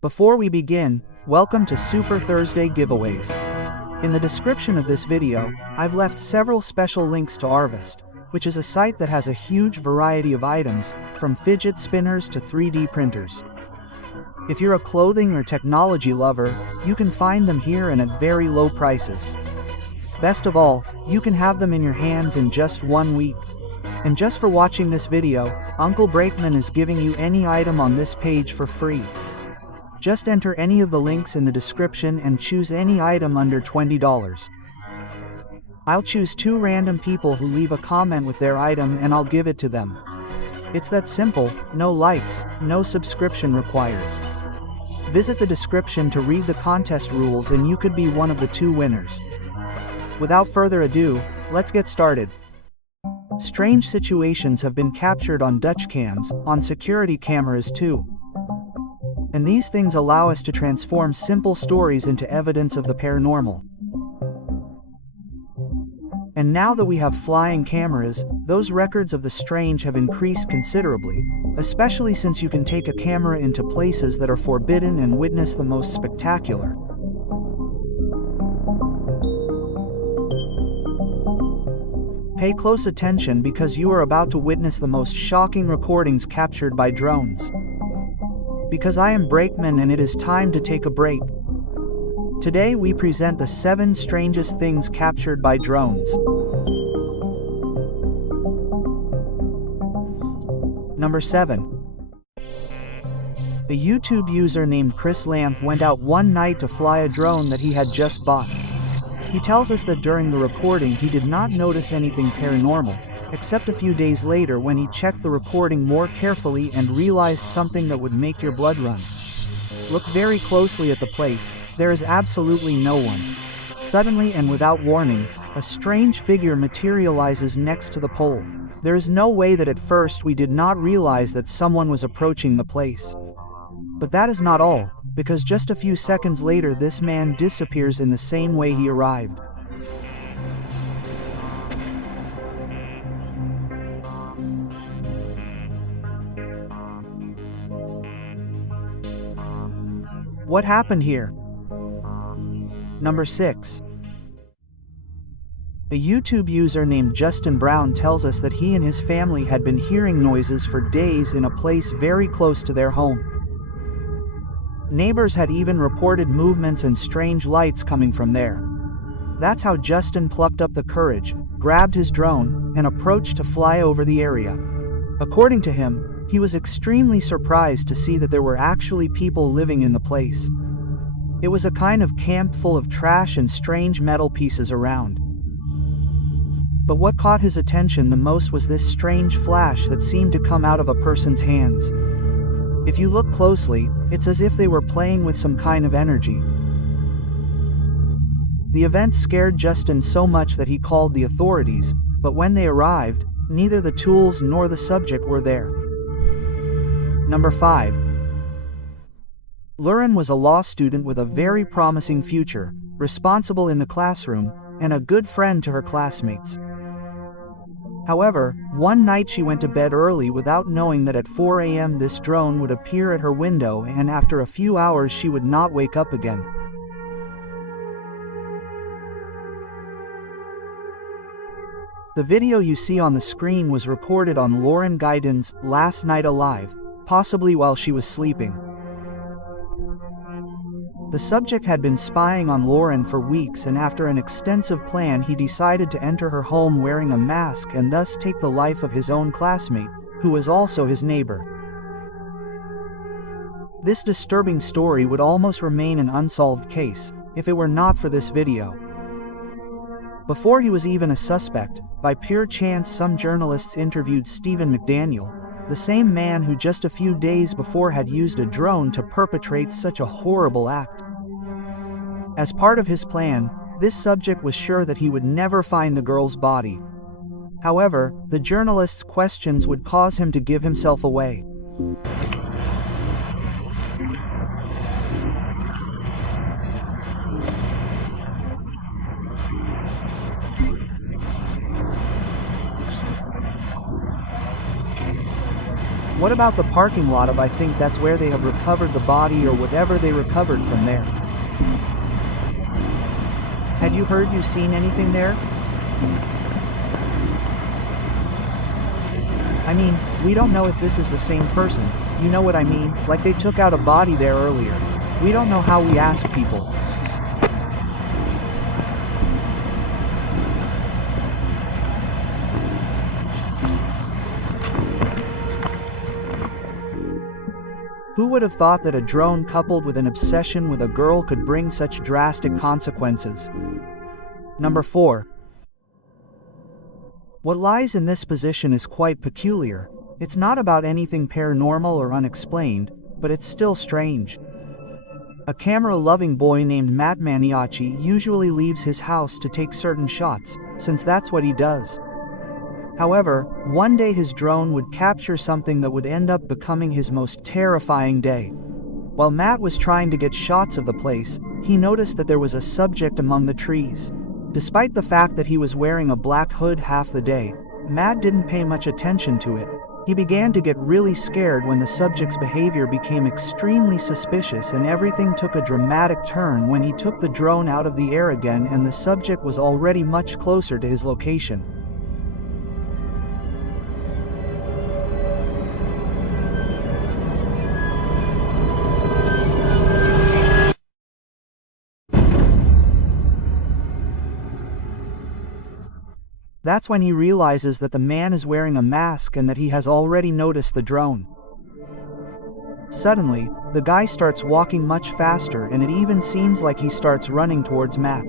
Before we begin, welcome to Super Thursday Giveaways. In the description of this video, I've left several special links to Arvest, which is a site that has a huge variety of items, from fidget spinners to 3D printers. If you're a clothing or technology lover, you can find them here and at very low prices. Best of all, you can have them in your hands in just 1 week. And just for watching this video, Uncle Brakeman is giving you any item on this page for free. Just enter any of the links in the description and choose any item under $20. I'll choose 2 random people who leave a comment with their item and I'll give it to them. It's that simple, no likes, no subscription required. Visit the description to read the contest rules and you could be one of the 2 winners. Without further ado, let's get started. Strange situations have been captured on Dutch cams, on security cameras too. And these things allow us to transform simple stories into evidence of the paranormal. And now that we have flying cameras, those records of the strange have increased considerably, especially since you can take a camera into places that are forbidden and witness the most spectacular. Pay close attention because you are about to witness the most shocking recordings captured by drones. Because I am Brakeman and it is time to take a break. Today we present the 7 strangest things captured by drones. Number 7. A YouTube user named Chris Lamp went out one night to fly a drone that he had just bought. He tells us that during the recording he did not notice anything paranormal, except a few days later when he checked the recording more carefully and realized something that would make your blood run. Look very closely at the place, there is absolutely no one. Suddenly and without warning, a strange figure materializes next to the pole. There is no way that at first we did not realize that someone was approaching the place. But that is not all, because just a few seconds later this man disappears in the same way he arrived. What happened here? Number 6. A YouTube user named Justin Brown tells us that he and his family had been hearing noises for days in a place very close to their home. Neighbors had even reported movements and strange lights coming from there. That's how Justin plucked up the courage, grabbed his drone, and approached to fly over the area. According to him, he was extremely surprised to see that there were actually people living in the place. It was a kind of camp full of trash and strange metal pieces around. But what caught his attention the most was this strange flash that seemed to come out of a person's hands. If you look closely, it's as if they were playing with some kind of energy. The event scared Justin so much that he called the authorities, but when they arrived, neither the tools nor the subject were there. Number 5. Lauren was a law student with a very promising future, responsible in the classroom, and a good friend to her classmates. However, one night she went to bed early without knowing that at 4 a.m. this drone would appear at her window and after a few hours she would not wake up again. The video you see on the screen was recorded on Lauren Guyden's Last Night Alive, possibly while she was sleeping. The subject had been spying on Lauren for weeks and after an extensive plan he decided to enter her home wearing a mask and thus take the life of his own classmate, who was also his neighbor. This disturbing story would almost remain an unsolved case, if it were not for this video. Before he was even a suspect, by pure chance some journalists interviewed Stephen McDaniel, the same man who just a few days before had used a drone to perpetrate such a horrible act. As part of his plan, this subject was sure that he would never find the girl's body. However, the journalist's questions would cause him to give himself away. What about the parking lot of I think that's where they have recovered the body or whatever they recovered from there? Had you heard you seen anything there? I mean, we don't know if this is the same person, you know what I mean, like they took out a body there earlier. We don't know how we ask people. Who would have thought that a drone coupled with an obsession with a girl could bring such drastic consequences? Number 4. What lies in this position is quite peculiar. It's not about anything paranormal or unexplained, but it's still strange. A camera-loving boy named Matt Maniaci usually leaves his house to take certain shots, since that's what he does. However, one day his drone would capture something that would end up becoming his most terrifying day. While Matt was trying to get shots of the place, he noticed that there was a subject among the trees. Despite the fact that he was wearing a black hood half the day, Matt didn't pay much attention to it. He began to get really scared when the subject's behavior became extremely suspicious, and everything took a dramatic turn when he took the drone out of the air again and the subject was already much closer to his location. That's when he realizes that the man is wearing a mask and that he has already noticed the drone. Suddenly, the guy starts walking much faster and it even seems like he starts running towards Matt.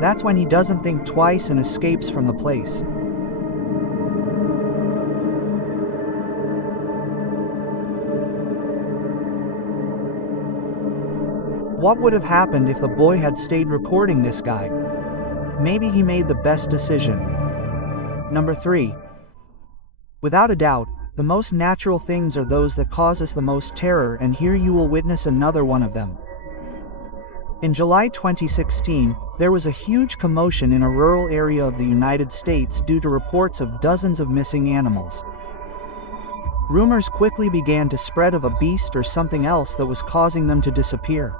That's when he doesn't think twice and escapes from the place. What would have happened if the boy had stayed recording this guy? Maybe he made the best decision. Number 3. Without a doubt, the most natural things are those that cause us the most terror, and here you will witness another one of them. In July 2016, there was a huge commotion in a rural area of the United States due to reports of dozens of missing animals. Rumors quickly began to spread of a beast or something else that was causing them to disappear.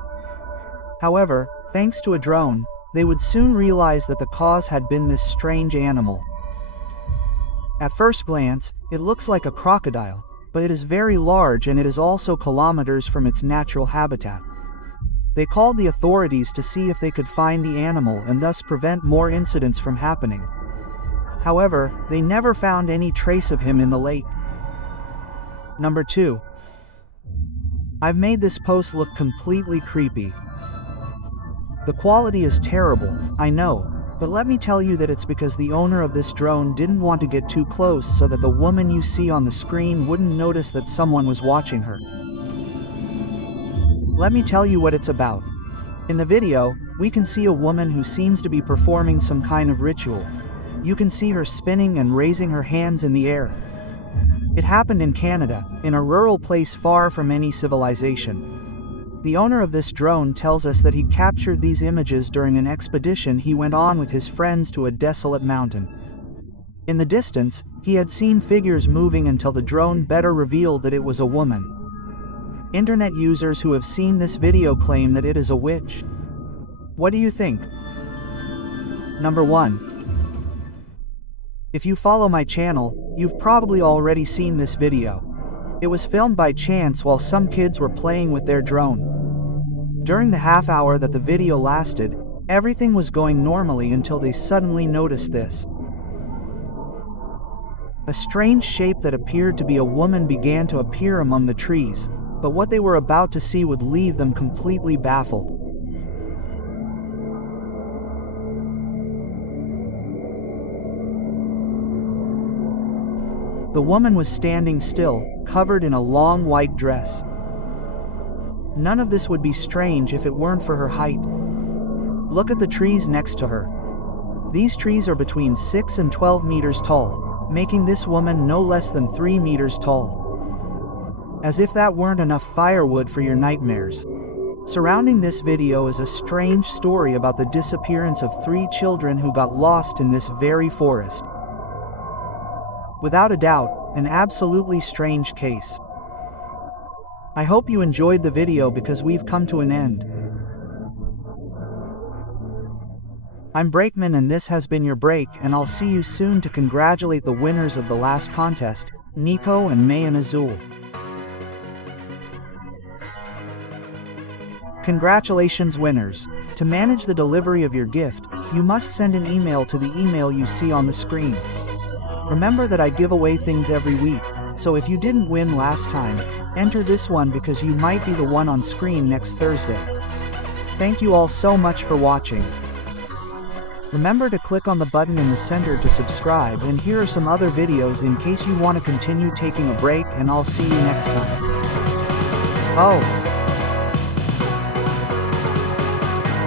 However, thanks to a drone, they would soon realize that the cause had been this strange animal. At first glance, it looks like a crocodile, but it is very large and it is also kilometers from its natural habitat. They called the authorities to see if they could find the animal and thus prevent more incidents from happening. However, they never found any trace of him in the lake. Number 2. I've made this post look completely creepy. The quality is terrible, I know, but let me tell you that it's because the owner of this drone didn't want to get too close so that the woman you see on the screen wouldn't notice that someone was watching her. Let me tell you what it's about. In the video, we can see a woman who seems to be performing some kind of ritual. You can see her spinning and raising her hands in the air. It happened in Canada, in a rural place far from any civilization. The owner of this drone tells us that he captured these images during an expedition he went on with his friends to a desolate mountain. In the distance, he had seen figures moving until the drone better revealed that it was a woman. Internet users who have seen this video claim that it is a witch. What do you think? Number 1. If you follow my channel, you've probably already seen this video. It was filmed by chance while some kids were playing with their drone. During the half hour that the video lasted, everything was going normally until they suddenly noticed this. A strange shape that appeared to be a woman began to appear among the trees, but what they were about to see would leave them completely baffled. The woman was standing still, covered in a long white dress. None of this would be strange if it weren't for her height. Look at the trees next to her. These trees are between 6 and 12 meters tall, making this woman no less than 3 meters tall. As if that weren't enough firewood for your nightmares. Surrounding this video is a strange story about the disappearance of 3 children who got lost in this very forest. Without a doubt, An absolutely strange case. I hope you enjoyed the video because we've come to an end. I'm Brakeman and this has been your break, and I'll see you soon to congratulate the winners of the last contest, Nico and May and Azul. Congratulations winners! To manage the delivery of your gift, you must send an email to the email you see on the screen. Remember that I give away things every week, so if you didn't win last time, enter this one because you might be the one on screen next Thursday. Thank you all so much for watching. Remember to click on the button in the center to subscribe, and here are some other videos in case you want to continue taking a break, and I'll see you next time. Oh!